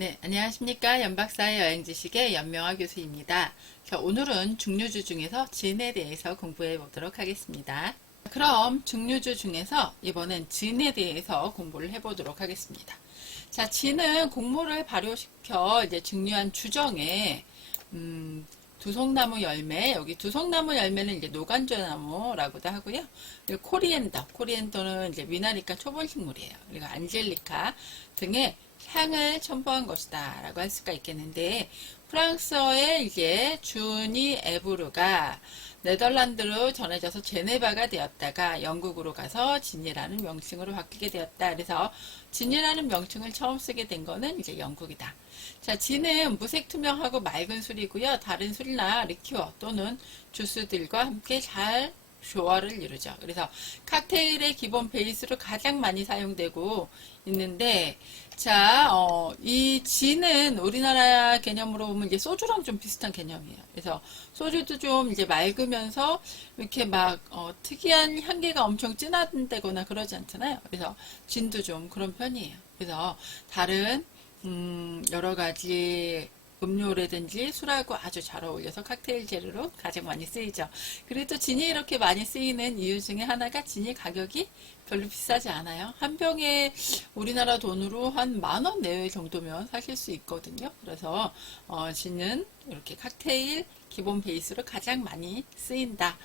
네, 안녕하십니까. 연박사의 여행지식의 연명아 교수입니다. 자, 오늘은 중류주 중에서 진에 대해서 공부해 보도록 하겠습니다. 그럼 중류주 중에서 이번엔 진에 대해서 공부를 해보도록 하겠습니다. 자, 진은 곡물을 발효시켜 이제 증류한 주정에 두송나무 열매, 여기 두송나무 열매는 이제 노간조나무라고도 하고요. 그리고 코리엔더는 이제 미나리카 초본식물이에요. 그리고 안젤리카 등의 향을 첨부한 것이다 라고 할 수가 있겠는데, 프랑스어의 이제 주니 에브르가 네덜란드로 전해져서 제네바가 되었다가 영국으로 가서 진이라는 명칭으로 바뀌게 되었다. 그래서 진이라는 명칭을 처음 쓰게 된 거는 이제 영국이다. 자, 진은 무색 투명하고 맑은 술이고요. 다른 술이나 리큐어 또는 주스들과 함께 잘 조화를 이루죠. 그래서 칵테일의 기본 베이스로 가장 많이 사용되고 있는데, 자, 이 진은 우리나라 개념으로 보면 이제 소주랑 좀 비슷한 개념이에요. 그래서 소주도 좀 이제 맑으면서 이렇게 막 특이한 향기가 엄청 진하다거나 그러지 않잖아요. 그래서 진도 좀 그런 편이에요. 그래서 다른 여러 가지 음료라든지 술하고 아주 잘 어울려서 칵테일 재료로 가장 많이 쓰이죠. 그리고 또 진이 이렇게 많이 쓰이는 이유 중에 하나가 진이 가격이 별로 비싸지 않아요. 한 병에 우리나라 돈으로 한 10,000원 내외 정도면 사실 수 있거든요. 그래서 진은 이렇게 칵테일 기본 베이스로 가장 많이 쓰인다.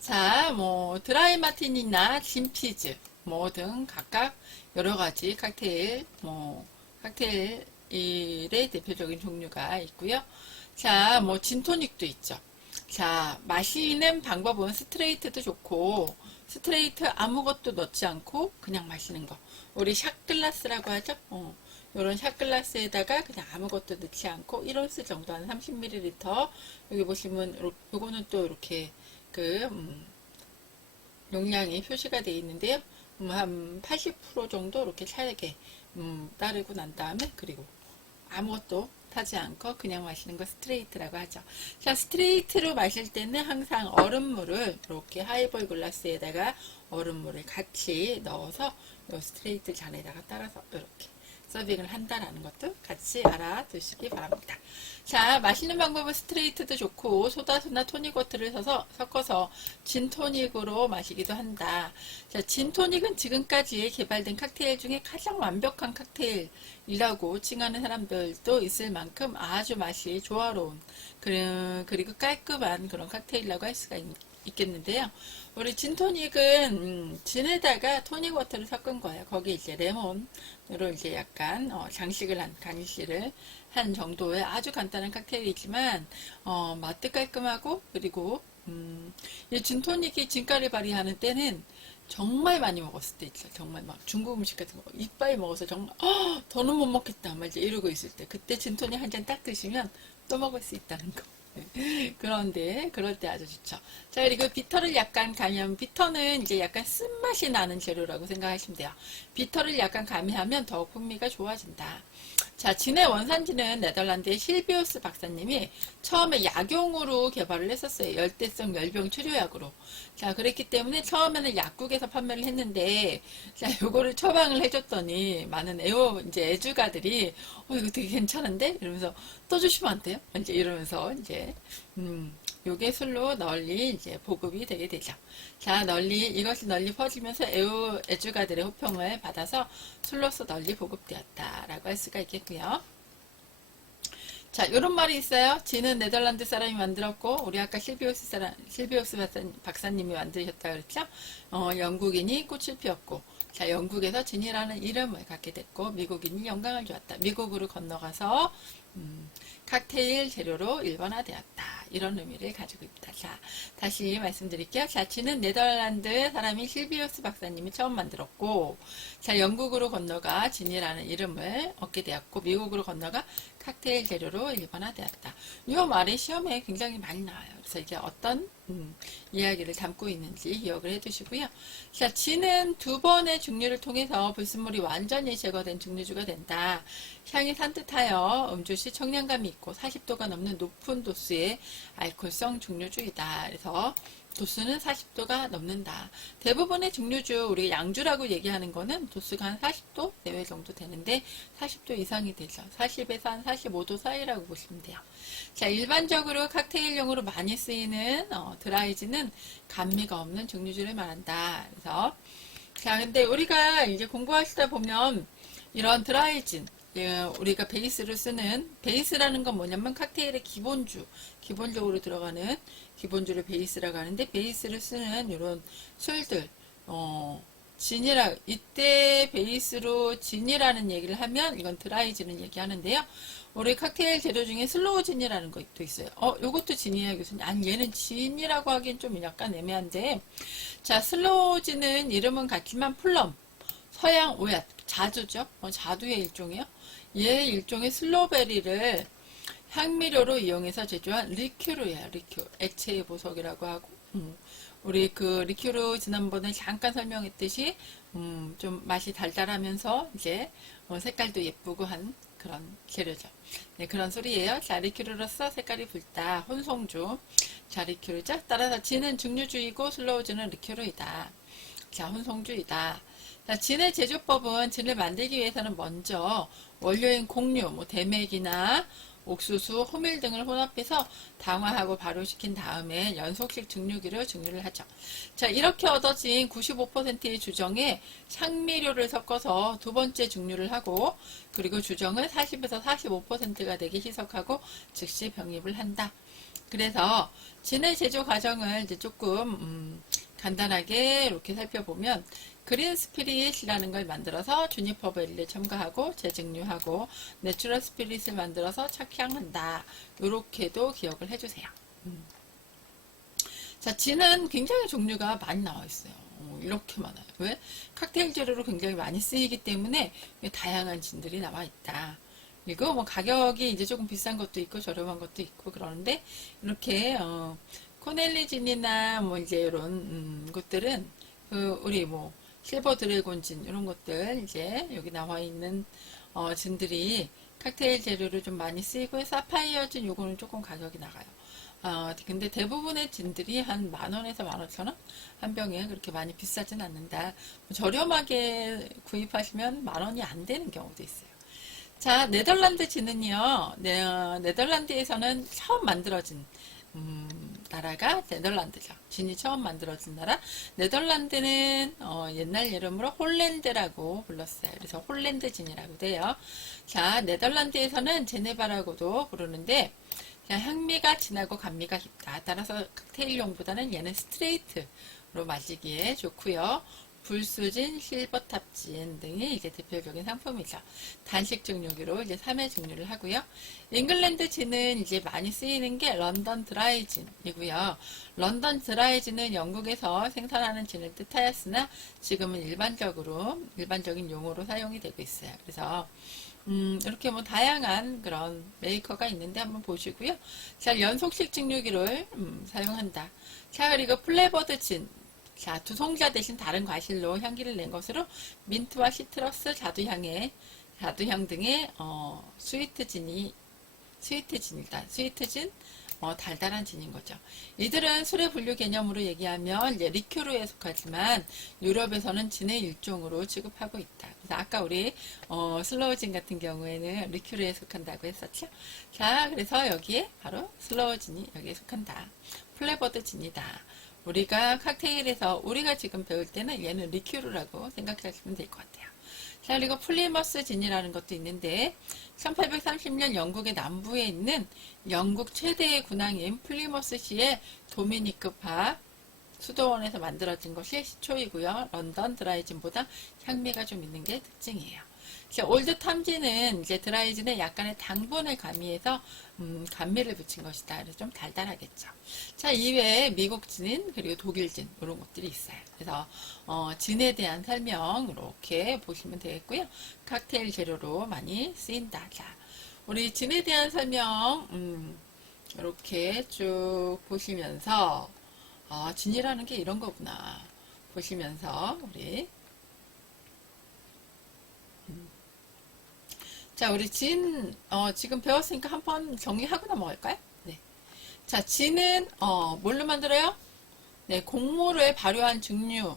자, 뭐 드라이 마티니나 진피즈 뭐 등 각각 여러 가지 칵테일의 대표적인 종류가 있고요. 자, 뭐 진토닉도 있죠. 자, 마시는 방법은 스트레이트도 좋고, 스트레이트 아무것도 넣지 않고 그냥 마시는 거. 우리 샷글라스라고 하죠. 이런 샷글라스에다가 그냥 아무것도 넣지 않고 1온스 정도 한 30ml. 여기 보시면 요거는 또 이렇게 용량이 표시가 되어 있는데요. 한 80% 정도 이렇게 차게 따르고 난 다음에, 그리고 아무것도 타지 않고 그냥 마시는 거 스트레이트라고 하죠. 자, 스트레이트로 마실 때는 항상 얼음물을 이렇게 하이볼 글라스에다가 얼음물을 같이 넣어서 이 스트레이트 잔에다가 따라서 이렇게 서빙을 한다라는 것도 같이 알아두시기 바랍니다. 자, 마시는 방법은 스트레이트도 좋고 소다수나 토닉워터를 섞어서 진토닉으로 마시기도 한다. 자, 진토닉은 지금까지 개발된 칵테일 중에 가장 완벽한 칵테일이라고 칭하는 사람들도 있을 만큼 아주 맛이 조화로운 그리고 깔끔한 그런 칵테일이라고 할 수가 있겠는데요. 우리 진토닉은 진에다가 토닉워터를 섞은 거예요. 거기에 이제 레몬으로 이제 약간 가니쉬를 한 정도의 아주 간단한 칵테일이지만 맛도 깔끔하고, 그리고 이 진토닉이 진가를 발휘하는 때는 정말 많이 먹었을 때 있죠. 정말 막 중국 음식 같은 거 이빨 먹어서 정말 더는 못 먹겠다 막 이제 이러고 있을 때, 그때 진토닉 한 잔 딱 드시면 또 먹을 수 있다는 거. 그런데 그럴 때 아주 좋죠. 자, 그리고 비터를 약간 가미하면, 비터는 이제 약간 쓴맛이 나는 재료라고 생각하시면 돼요. 비터를 약간 가미하면 더욱 풍미가 좋아진다. 자, 진의 원산지는 네덜란드의 실비우스 박사님이 처음에 약용으로 개발을 했었어요. 열대성 열병 치료약으로. 자, 그랬기 때문에 처음에는 약국에서 판매를 했는데, 자, 요거를 처방을 해줬더니 많은 이제 애주가들이 이거 되게 괜찮은데? 이러면서 또 주시면 안 돼요? 이제 이러면서 이제 요게 술로 널리 이제 보급이 되게 되죠. 자, 이것이 널리 퍼지면서 애주가들의 호평을 받아서 술로서 널리 보급되었다라고 할 수가 있겠고요. 자, 이런 말이 있어요. 진은 네덜란드 사람이 만들었고, 우리 아까 실비우스 박사님이 만드셨다 그랬죠? 영국인이 꽃을 피웠고, 자, 영국에서 진이라는 이름을 갖게 됐고, 미국인이 영광을 주었다. 미국으로 건너가서 칵테일 재료로 일반화되었다. 이런 의미를 가지고 있다. 자, 다시 말씀드릴게요. 자, 진은 네덜란드 사람인 실비우스 박사님이 처음 만들었고, 자, 영국으로 건너가 진이라는 이름을 얻게 되었고, 미국으로 건너가 칵테일 재료로 일반화되었다. 이 말이 시험에 굉장히 많이 나와요. 그래서 이게 어떤 이야기를 담고 있는지 기억을 해두시고요. 자, 진은 2번의 증류를 통해서 불순물이 완전히 제거된 증류주가 된다. 향이 산뜻하여 음주시 청량감이 있고 40도가 넘는 높은 도수의 알코올성 증류주이다. 그래서 도수는 40도가 넘는다. 대부분의 증류주, 우리 양주라고 얘기하는 거는 도수가 한 40도 내외 정도 되는데 40도 이상이 되죠. 40에서 한 45도 사이라고 보시면 돼요. 자, 일반적으로 칵테일용으로 많이 쓰이는 드라이진은 감미가 없는 증류주를 말한다. 그래서 자, 근데 우리가 이제 공부하시다 보면 이런 드라이진, 우리가 베이스로 쓰는, 베이스라는 건 뭐냐면 칵테일의 기본주, 기본적으로 들어가는 기본주를 베이스라고 하는데, 베이스를 쓰는 이런 술들, 이때 베이스로 진이라는 얘기를 하면 이건 드라이진을 얘기하는데요. 우리 칵테일 재료 중에 슬로우 진이라는 것도 있어요. 요것도 진이에요, 교수님. 아니, 얘는 진이라고 하기엔 좀 약간 애매한데, 자, 슬로우 진은 이름은 같지만 플럼, 서양 오얏, 자두죠. 자두의 일종이에요. 얘 일종의 슬로베리를 향미료로 이용해서 제조한 리큐르예요. 리큐. 액체의 보석이라고 하고. 우리 그 리큐르 지난번에 잠깐 설명했듯이 좀 맛이 달달하면서 이제 색깔도 예쁘고 한 그런 재료죠. 네, 그런 소리예요. 자, 리큐르로서 색깔이 붉다. 혼송주. 자, 리큐르죠. 따라서 진은 증류주이고 슬로우주는 리큐르이다. 자, 혼송주이다. 자, 진의 제조법은 진을 만들기 위해서는 먼저 원료인 곡류, 대맥이나 옥수수, 호밀 등을 혼합해서 당화하고 발효시킨 다음에 연속식 증류기로 증류를 하죠. 자, 이렇게 얻어진 95%의 주정에 향미료를 섞어서 두 번째 증류를 하고, 그리고 주정을 40에서 45%가 되게 희석하고 즉시 병입을 한다. 그래서 진의 제조 과정을 이제 조금 간단하게 이렇게 살펴보면, 그린 스피릿이라는 걸 만들어서 주니퍼 베리를 첨가하고 재증류하고 내추럴 스피릿을 만들어서 착향한다. 이렇게도 기억을 해주세요. 자, 진은 굉장히 종류가 많이 나와 있어요. 이렇게 많아요. 왜? 칵테일 재료로 굉장히 많이 쓰이기 때문에 다양한 진들이 나와 있다. 그리고 가격이 이제 조금 비싼 것도 있고 저렴한 것도 있고 그러는데, 이렇게 코넬리 진이나 이제 이런 것들은 우리 실버 드래곤 진 이런 것들 이제 여기 나와 있는 진들이 칵테일 재료로 좀 많이 쓰이고, 사파이어 진 요거는 조금 가격이 나가요. 근데 대부분의 진들이 한 10,000원에서 15,000원 한 병에 그렇게 많이 비싸진 않는다. 저렴하게 구입하시면 10,000원이 안 되는 경우도 있어요. 자, 네덜란드 진은요, 네덜란드에서는 처음 만들어진 나라가 네덜란드죠. 진이 처음 만들어진 나라. 네덜란드는 옛날 이름으로 홀랜드라고 불렀어요. 그래서 홀랜드 진이라고 돼요. 자, 네덜란드에서는 제네바라고도 부르는데, 자, 향미가 진하고 감미가 깊다. 따라서 칵테일용보다는 얘는 스트레이트로 마시기에 좋고요. 불수진, 실버탑진 등이 이제 대표적인 상품이죠. 단식 증류기로 이제 3회 증류를 하고요. 잉글랜드 진은 이제 많이 쓰이는 게 런던 드라이진이고요. 런던 드라이진은 영국에서 생산하는 진을 뜻하였으나 지금은 일반적인 용어로 사용이 되고 있어요. 그래서 이렇게 다양한 그런 메이커가 있는데 한번 보시고요. 자, 연속식 증류기를 사용한다. 자, 그리고 플레버드 진. 자, 두송자 대신 다른 과실로 향기를 낸 것으로 민트와 시트러스, 자두향 등의 스위트진이다. 스위트진, 달달한 진인 거죠. 이들은 술의 분류 개념으로 얘기하면 이제 리큐르에 속하지만 유럽에서는 진의 일종으로 취급하고 있다. 그래서 아까 우리 슬로우진 같은 경우에는 리큐르에 속한다고 했었죠. 자, 그래서 여기에 바로 슬로우진이 여기에 속한다. 플레버드 진이다. 우리가 칵테일에서 우리가 지금 배울 때는 얘는 리큐르라고 생각하시면 될 것 같아요. 자, 그리고 플리머스 진이라는 것도 있는데 1830년 영국의 남부에 있는 영국 최대의 군항인 플리머스시의 도미니크파 수도원에서 만들어진 것이 시초이고요. 런던 드라이진보다 향미가 좀 있는 게 특징이에요. 자, 올드 탐진은 이제 드라이진에 약간의 당분을 가미해서 감미를 붙인 것이다. 그래서 좀 달달하겠죠. 자, 이외에 미국 진 그리고 독일 진 이런 것들이 있어요. 그래서 진에 대한 설명 이렇게 보시면 되겠고요. 칵테일 재료로 많이 쓰인다. 자, 우리 진에 대한 설명 이렇게 쭉 보시면서 진이라는 게 이런 거구나 보시면서 우리 자, 우리 진, 지금 배웠으니까 한번 정리하고 넘어갈까요? 네. 자, 진은, 뭘로 만들어요? 네, 곡물을 발효한 증류.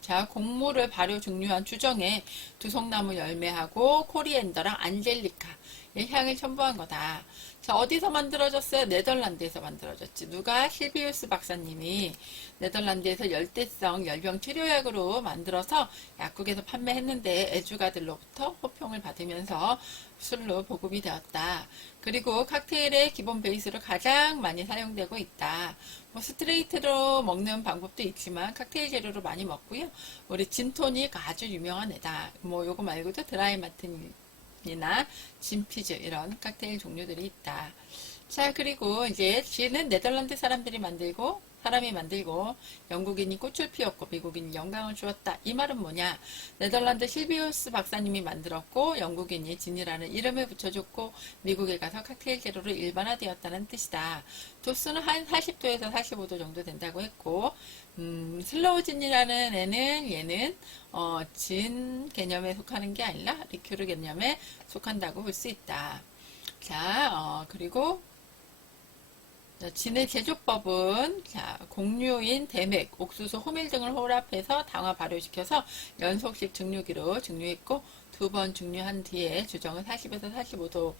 자, 곡물을 발효 증류한 주정에 두송나무 열매하고 코리앤더랑 안젤리카 의 향을 첨부한 거다. 자, 어디서 만들어졌어요? 네덜란드에서 만들어졌지. 누가? 실비우스 박사님이 네덜란드에서 열대성 열병 치료약으로 만들어서 약국에서 판매했는데 애주가들로부터 호평을 받으면서 술로 보급이 되었다. 그리고 칵테일의 기본 베이스로 가장 많이 사용되고 있다. 뭐 스트레이트로 먹는 방법도 있지만 칵테일 재료로 많이 먹고요. 우리 진토닉 아주 유명한 애다. 뭐 요거 말고도 드라이 마티니나 진피즈 이런 칵테일 종류들이 있다. 자, 그리고 이제 진은 네덜란드 사람이 만들고 영국인이 꽃을 피웠고 미국인이 영광을 주었다. 이 말은 뭐냐? 네덜란드 실비우스 박사님이 만들었고 영국인이 진이라는 이름을 붙여줬고 미국에 가서 칵테일 재료로 일반화되었다는 뜻이다. 도수는 한 40도에서 45도 정도 된다고 했고 슬로우 진이라는 얘는 진 개념에 속하는 게 아니라 리큐르 개념에 속한다고 볼 수 있다. 자, 그리고 진의 제조법은 곡류인 대맥, 옥수수, 호밀 등을 혼합해서 당화 발효시켜서 연속식 증류기로 증류했고 두 번 증류한 뒤에 주정은 40에서 45도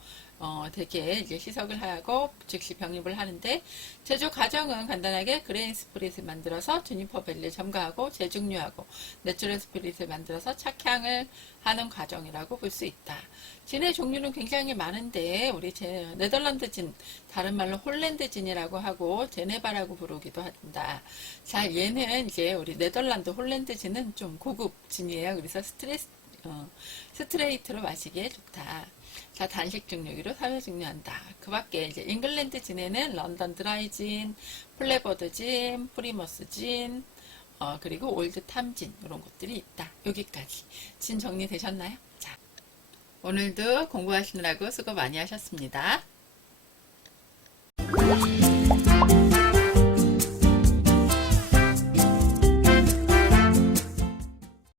되게 이제 희석을 하고 즉시 병입을 하는데 제조 과정은 간단하게 그레인 스프릿을 만들어서 주니퍼 벨리를 첨가하고 재증류하고 내추럴 스프릿을 만들어서 착향을 하는 과정이라고 볼 수 있다. 진의 종류는 굉장히 많은데 우리 네덜란드 진, 다른 말로 홀랜드 진이라고 하고 제네바라고 부르기도 한다. 자, 얘는 이제 우리 네덜란드 홀랜드 진은 좀 고급 진이에요. 그래서 스트레이트로 마시기에 좋다. 자, 단식 증류기로 사회 증류한다. 그 밖에 이제 잉글랜드 진에는 런던 드라이 진, 플레버드 진, 프리머스 진, 그리고 올드 탐진 이런 것들이 있다. 여기까지 진 정리되셨나요? 자, 오늘도 공부하시느라고 수고 많이 하셨습니다.